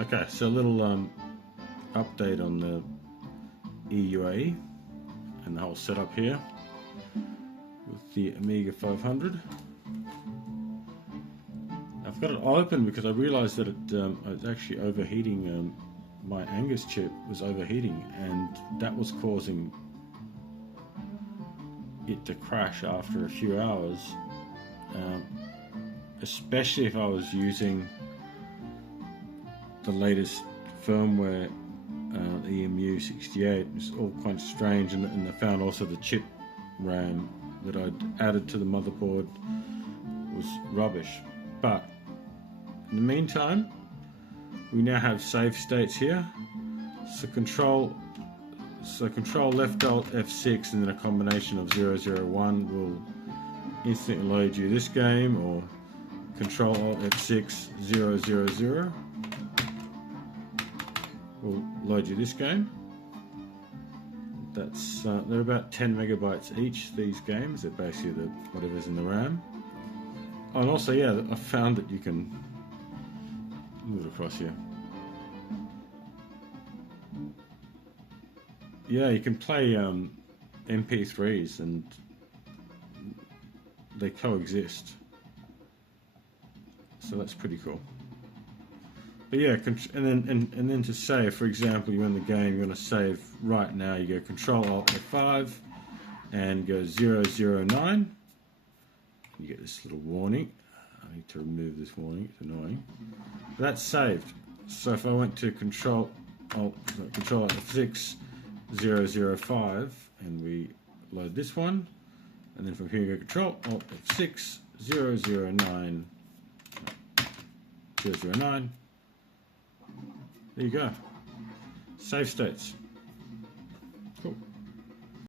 Okay, so a little update on the E-UAE and the whole setup here with the Amiga 500. I've got it open because I realized that I was actually overheating. My Angus chip was overheating, and that was causing it to crash after a few hours, especially if I was using the latest firmware, the EMU68. It's all quite strange, and I found also the chip RAM that I'd added to the motherboard was rubbish. But in the meantime, we now have save states here. So control left alt F6 and then a combination of 001 will instantly load you this game, or control alt F6 000 will load you this game. That's they're about 10 megabytes each, these games. They're basically whatever's in the RAM. Oh, and also, yeah, I found that you can move it across here. Yeah, you can play MP3s and they coexist. So that's pretty cool. But yeah, and then to save, for example, you're in the game, you want to save right now, you go Control Alt F5 and go 009. You get this little warning. I need to remove this warning, it's annoying. That's saved. So if I went to Control Alt F6 005 and we load this one, and then from here you go Control Alt F6 009. There you go. Save states. Cool.